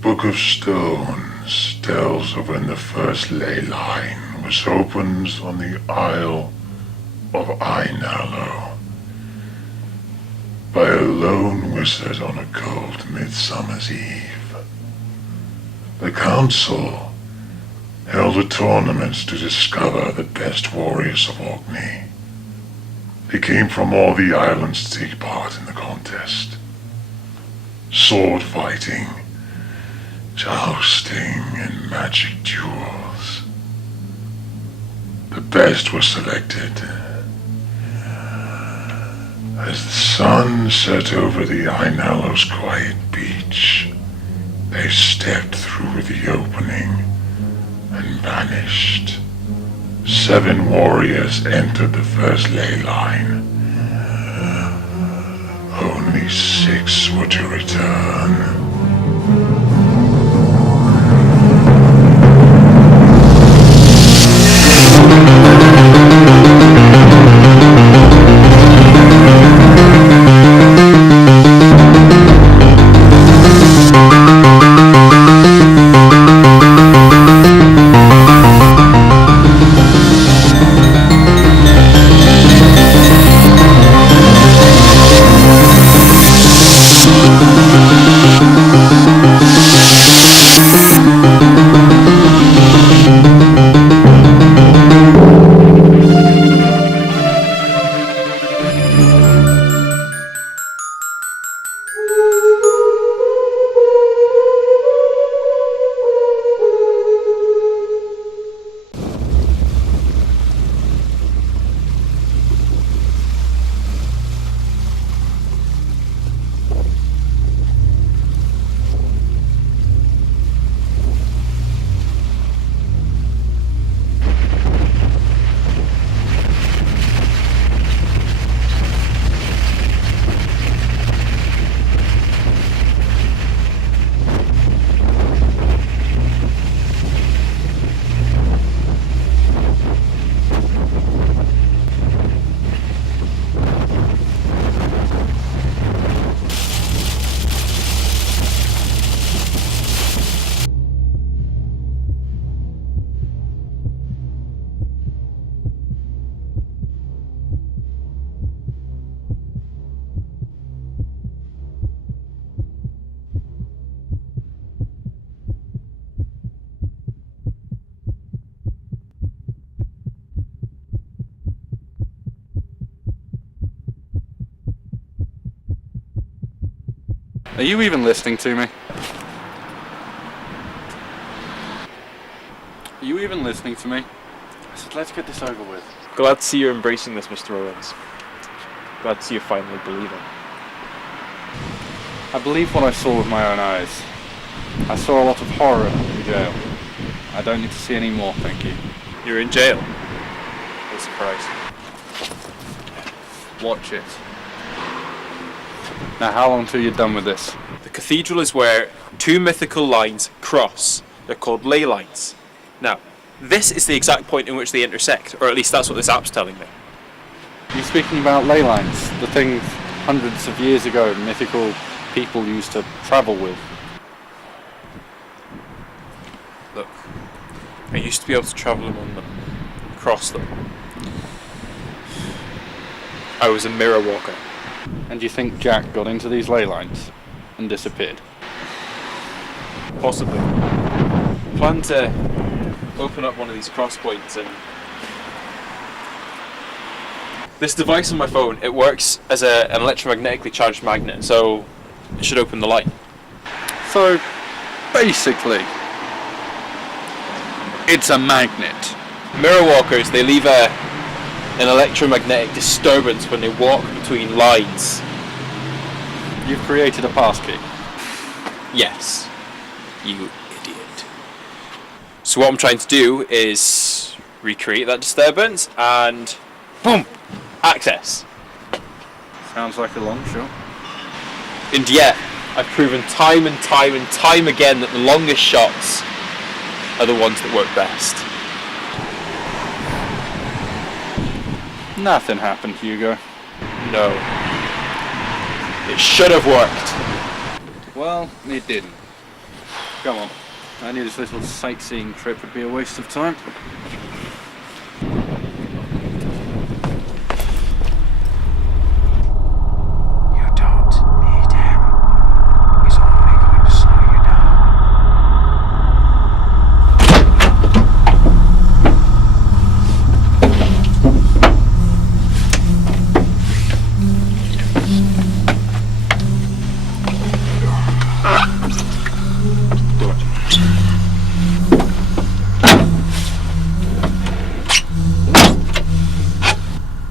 Book of Stones tells of when the first ley line was opened on the Isle of Ainalo by a lone wizard on a cold midsummer's eve. The council held a tournament to discover the best warriors of Orkney. They came from all the islands to take part in the contest. Sword fighting, jousting, and magic duels. The best were selected. As the sun set over the Ainalo's quiet beach, they stepped through the opening and vanished. 7 warriors entered the first ley line. Only 6 were to return. Are you even listening to me? Are you even listening to me? I said, let's get this over with. Glad to see you're embracing this, Mr. Owens. Glad to see you finally believing. I believe what I saw with my own eyes. I saw a lot of horror in jail. I don't need to see any more, thank you. You're in jail? What a surprise. Watch it. Now, how long till you're done with this? The cathedral is where 2 mythical lines cross. They're called ley lines. Now, this is the exact point in which they intersect, or at least that's what this app's telling me. You're speaking about ley lines, the things hundreds of years ago mythical people used to travel with. Look, I used to be able to travel among them, cross them. I was a mirror walker. And you think Jack got into these ley lines and disappeared? Possibly. Plan to open up one of these cross points and... This device on my phone, it works as an electromagnetically charged magnet, so it should open the line. So, basically, it's a magnet. Mirror walkers, they leave an electromagnetic disturbance when they walk between lines. You've created a passkey. Yes, you idiot. So what I'm trying to do is recreate that disturbance and boom, access. Sounds like a long shot. And yet, I've proven time and time again that the longest shots are the ones that work best. Nothing happened, Hugo. No. It should have worked. Well, it didn't. Come on. I knew this little sightseeing trip would be a waste of time. You don't need him. He's only going to slow you down.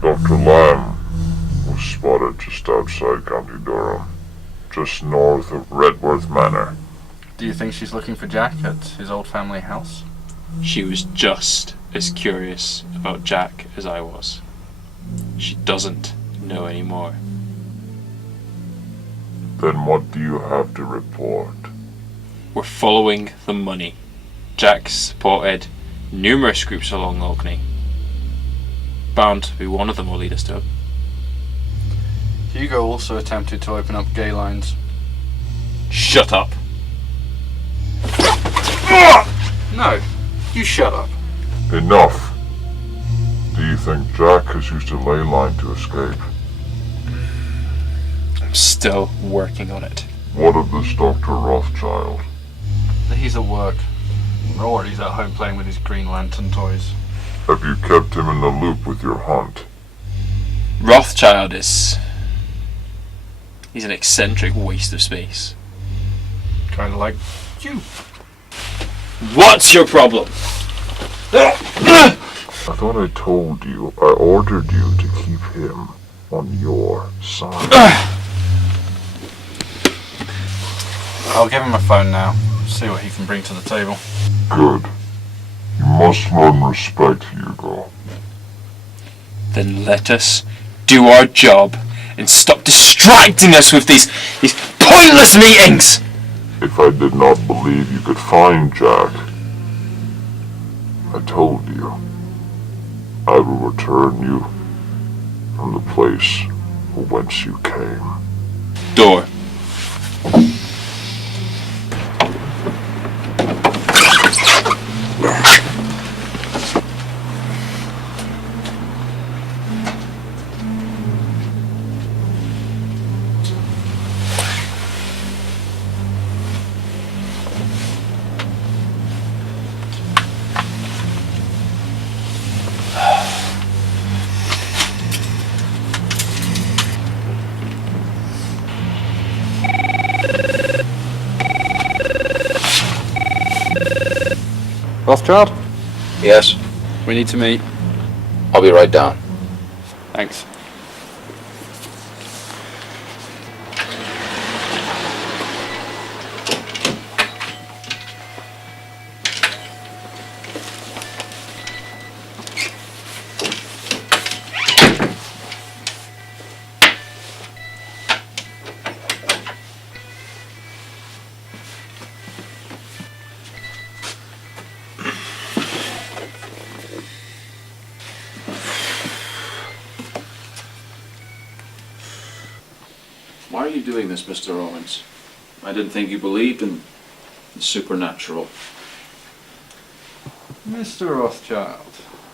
Dr. Lamb was spotted just outside County Durham, just north of Redworth Manor. Do you think she's looking for Jack at his old family house? She was just as curious about Jack as I was. She doesn't know anymore. Then what do you have to report? We're following the money. Jack supported numerous groups along Orkney. Bound to be one of them will lead us to it. Hugo also attempted to open up gay lines. Shut up. No, you shut up. Enough! Do you think Jack has used a ley line to escape? I'm still working on it. What of this Dr. Rothschild? He's at work. Or he's at home playing with his Green Lantern toys. Have you kept him in the loop with your hunt? Rothschild is... he's an eccentric waste of space. Kinda like you. What's your problem? I thought I told you I ordered you to keep him on your side. I'll give him a phone now. See what he can bring to the table. Good. You must learn respect, Hugo. Then let us do our job and stop distracting us with these pointless meetings! If I did not believe you could find Jack, I told you, I will return you from the place from whence you came. Door. Rothschild? Yes, We need to meet. I'll be right down. Thanks. Why are you doing this, Mr. Owens? I didn't think you believed in the supernatural. Mr. Rothschild,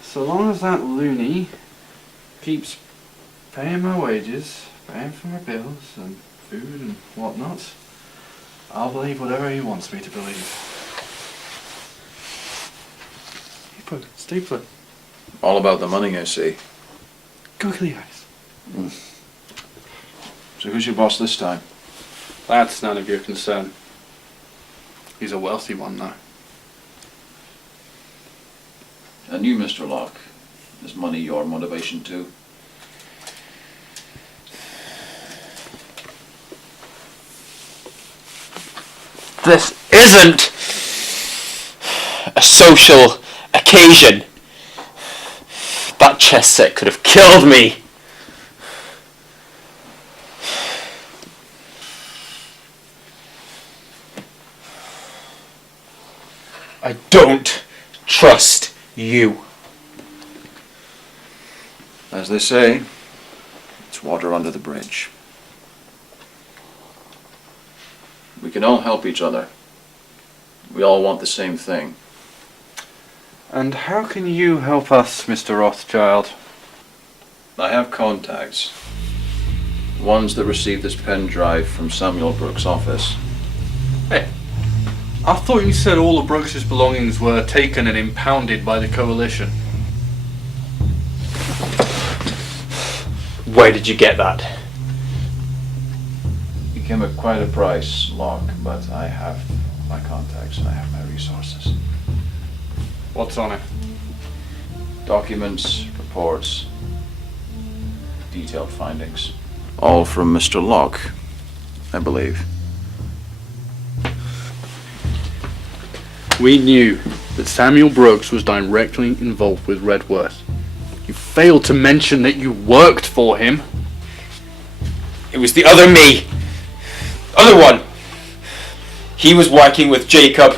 so long as that loony keeps paying my wages, paying for my bills and food and whatnot, I'll believe whatever he wants me to believe. Stapler. All about the money, I see. Googly eyes. So who's your boss this time? That's none of your concern. He's a wealthy one now. And you, Mr. Locke. Is money your motivation too? This isn't a social occasion. That chess set could have killed me. I don't trust you. As they say, it's water under the bridge. We can all help each other. We all want the same thing. And how can you help us, Mr. Rothschild? I have contacts. Ones that received this pen drive from Samuel Brooks' office. Hey, I thought you said all of Brooks's belongings were taken and impounded by the Coalition. Where did you get that? It came at quite a price, Locke, but I have my contacts and I have my resources. What's on it? Documents, reports, detailed findings. All from Mr. Locke, I believe. We knew that Samuel Brooks was directly involved with Redworth. You failed to mention that you worked for him. It was the other me. Other one. He was working with Jacob.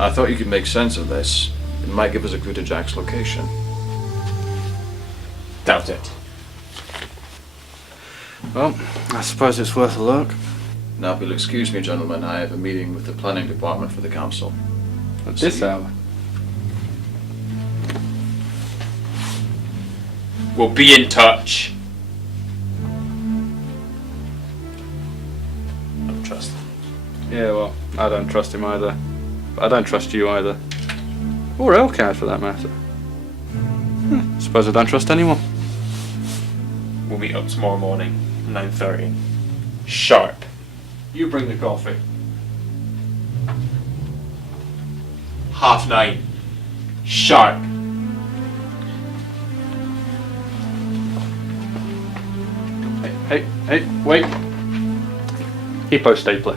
I thought you could make sense of this. It might give us a clue to Jack's location. Doubt it. Well, I suppose it's worth a look. Now, if you'll excuse me, gentlemen, I have a meeting with the planning department for the council. At this hour. We'll be in touch. I don't trust him. Yeah, well, I don't trust him either. But I don't trust you either. Or Elcat for that matter. Suppose I don't trust anyone. We'll meet up tomorrow morning, 9:30. Sharp. You bring the coffee. 9:30. Sharp. Hey, wait. Hippo stapler.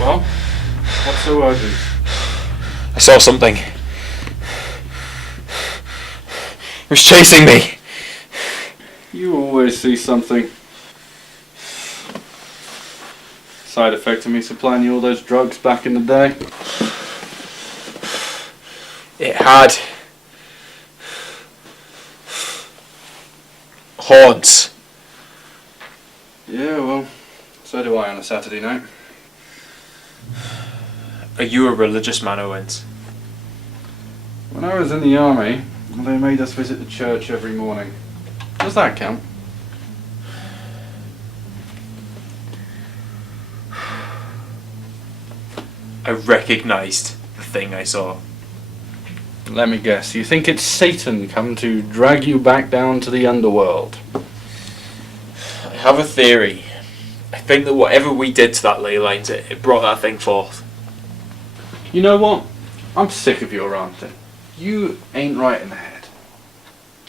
Well, what's so urgent? I saw something. It was chasing me. You always see something. Side effect of me supplying you all those drugs back in the day. It had horns. Yeah, well, so do I on a Saturday night. Are you a religious man, Owens? When I was in the army, they made us visit the church every morning. Does that count? I recognised the thing I saw. Let me guess, you think it's Satan come to drag you back down to the underworld? I have a theory. I think that whatever we did to that ley lines, it brought that thing forth. You know what? I'm sick of your ranting. You ain't right in the head.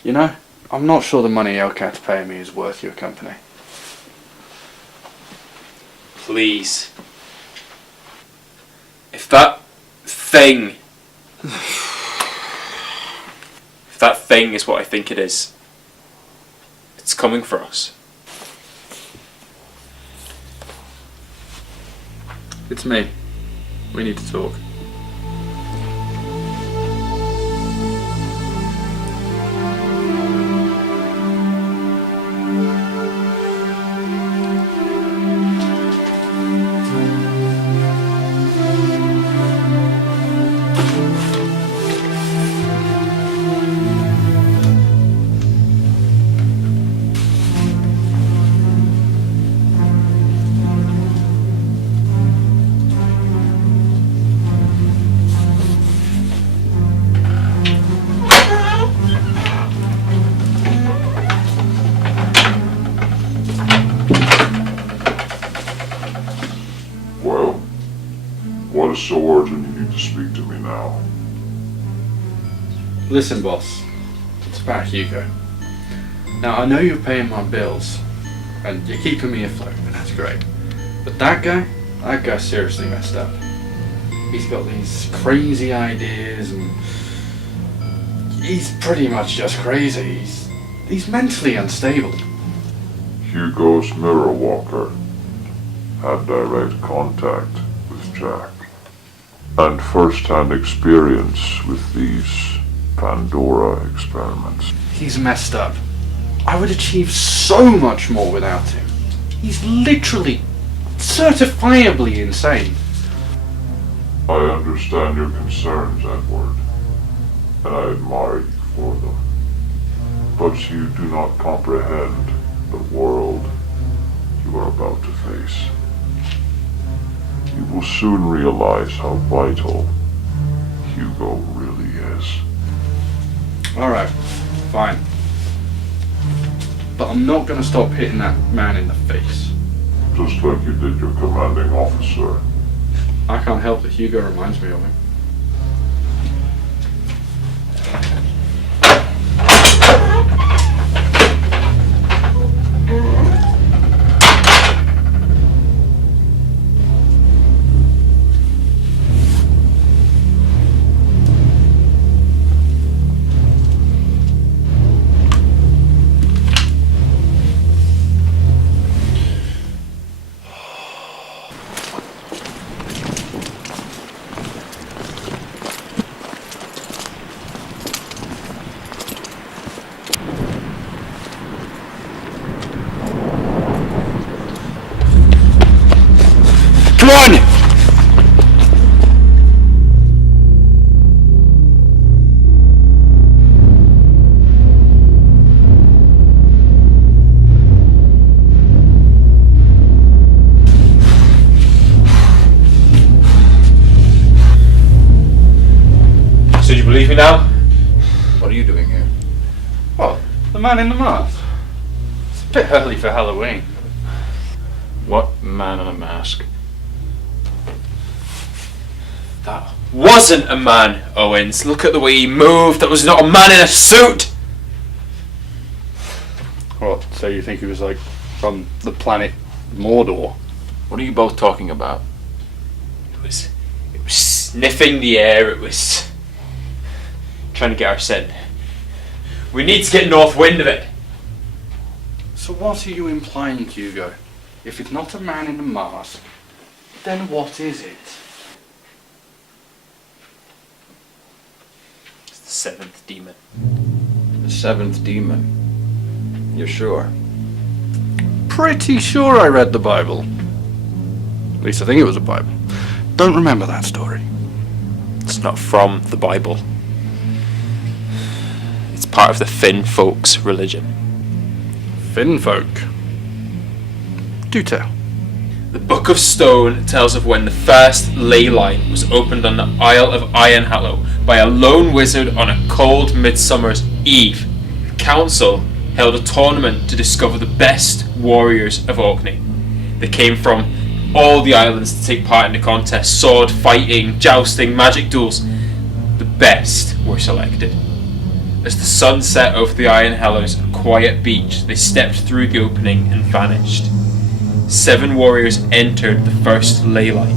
You know, I'm not sure the money Elcat's paying me is worth your company. Please. If that thing... if that thing is what I think it is, it's coming for us. It's me. We need to talk. Well, what is so urgent you need to speak to me now? Listen, boss. It's about Hugo. Now, I know you're paying my bills, and you're keeping me afloat, and that's great. But that guy's seriously messed up. He's got these crazy ideas, and he's pretty much just crazy. He's mentally unstable. Hugo's mirror walker had direct contact with Jack and first-hand experience with these Pandora experiments. He's messed up. I would achieve so much more without him. He's literally, certifiably insane. I understand your concerns, Edward, and I admire you for them. But you do not comprehend the world you are about to face. You will soon realize how vital Hugo really is. Alright, fine. But I'm not gonna stop hitting that man in the face. Just like you did your commanding officer. I can't help that Hugo reminds me of him. Come on! So do you believe me now? What are you doing here? What? The man in the mask? It's a bit early for Halloween. What man in a mask? That wasn't a man, Owens. Look at the way he moved. That was not a man in a suit. What? So you think he was like from the planet Mordor? What are you both talking about? It was sniffing the air. It was trying to get our scent. We need to get north wind of it. So what are you implying, Hugo? If it's not a man in a mask, then what is it? It's the seventh demon. The seventh demon. You're sure? Pretty sure I read the Bible. At least I think it was a Bible. Don't remember that story. It's not from the Bible. It's part of the Finn folks' religion. Finn folk. Do tell. The Book of Stone tells of when the first ley line was opened on the Isle of Ironhallow by a lone wizard on a cold midsummer's eve. The council held a tournament to discover the best warriors of Orkney. They came from all the islands to take part in the contest: sword fighting, jousting, magic duels. The best were selected. As the sun set over the Ironhallow's quiet beach, they stepped through the opening and vanished. 7 warriors entered the first ley line.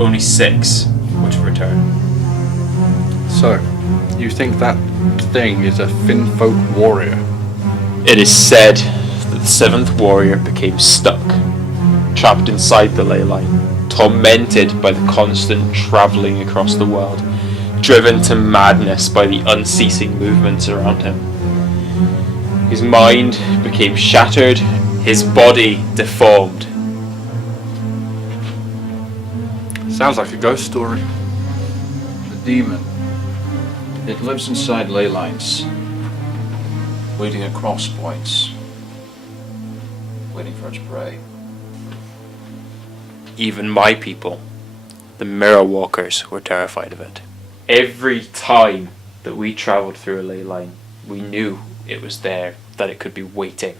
Only 6 were to return. So, you think that thing is a Finn folk warrior? It is said that the 7th warrior became stuck, trapped inside the ley line, tormented by the constant travelling across the world, driven to madness by the unceasing movements around him. His mind became shattered, his body deformed. Sounds like a ghost story. The demon. It lives inside ley lines, waiting at cross points, waiting for its prey. Even my people, the Mirror Walkers, were terrified of it. Every time that we travelled through a ley line, we knew it was there, that it could be waiting.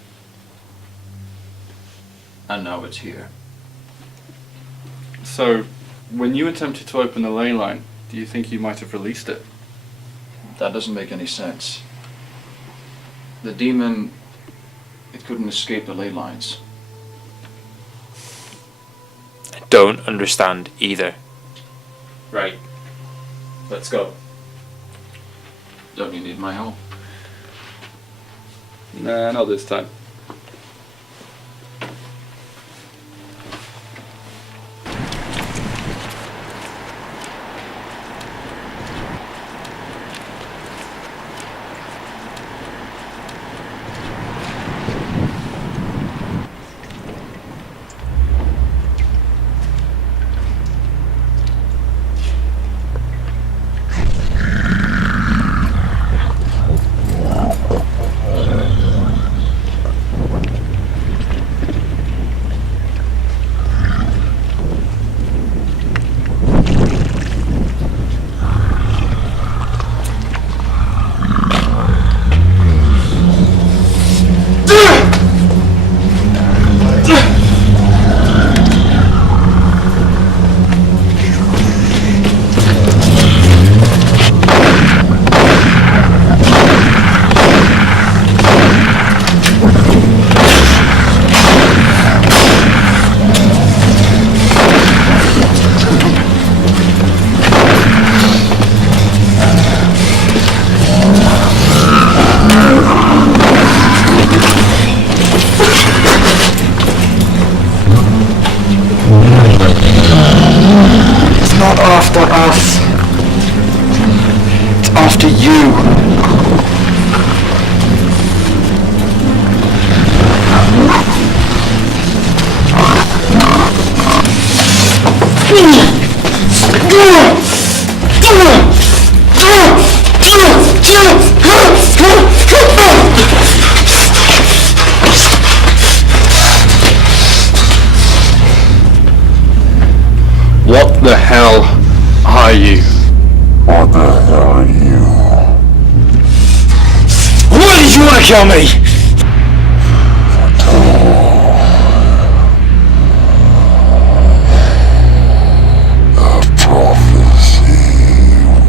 And now it's here. So, when you attempted to open the ley line, do you think you might have released it? That doesn't make any sense. The demon, it couldn't escape the ley lines. I don't understand either. Right. Let's go. Don't you need my help? Nah, not this time. After us. It's after you. What the hell are you? What the hell are you? Why did you want to kill me? The prophecy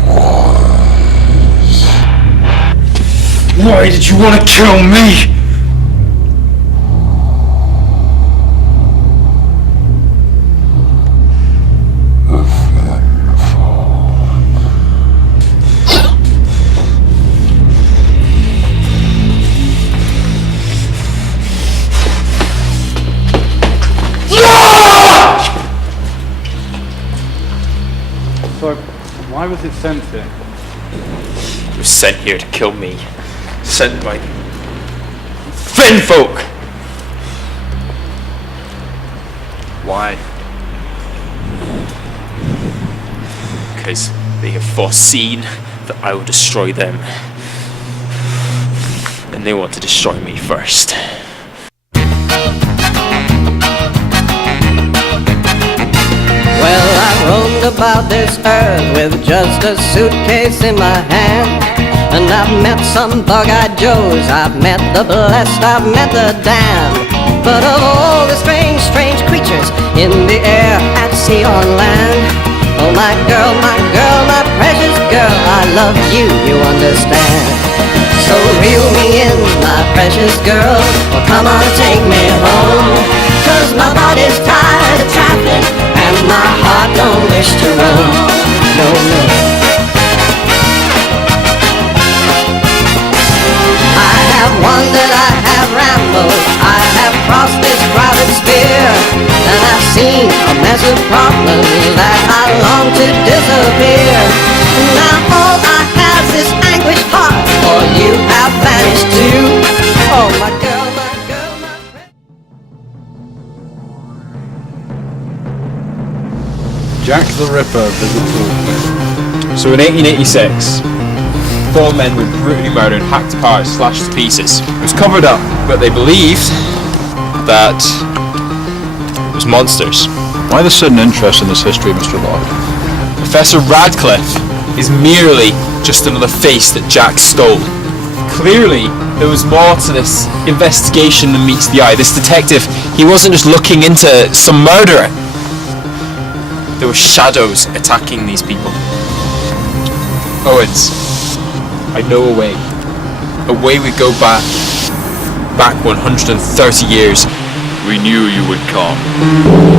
was... Why did you want to kill me? So, why was it sent here? It was sent here to kill me. Sent by Finfolk! Why? Because they have foreseen that I will destroy them. And they want to destroy me first. Well, I roamed about this earth with just a suitcase in my hand. And I've met some bug-eyed Joes, I've met the blessed, I've met the damned. But of all the strange, strange creatures in the air, at sea, on land, oh my girl, my precious girl, I love you, you understand. So reel me in, my precious girl, well come on, take me home. 'Cause my body's tired of traveling, and my heart don't wish to roam. No, no. I have wandered, I have rambled, I have crossed this crowded sphere, and I've seen a mess of problems that I long to disappear. Now all I have is this anguished heart, for you have vanished too. Oh my girl, my girl, my Jack the Ripper visits Auckland. So in 1886, 4 men were brutally murdered, hacked apart, slashed to pieces. It was covered up, but they believed that it was monsters. Why the sudden interest in this history, Mr. Locke? Professor Radcliffe is merely just another face that Jack stole. Clearly, there was more to this investigation than meets the eye. This detective, he wasn't just looking into some murder. There were shadows attacking these people. Owens, I know a way. A way we go back 130 years. We knew you would come.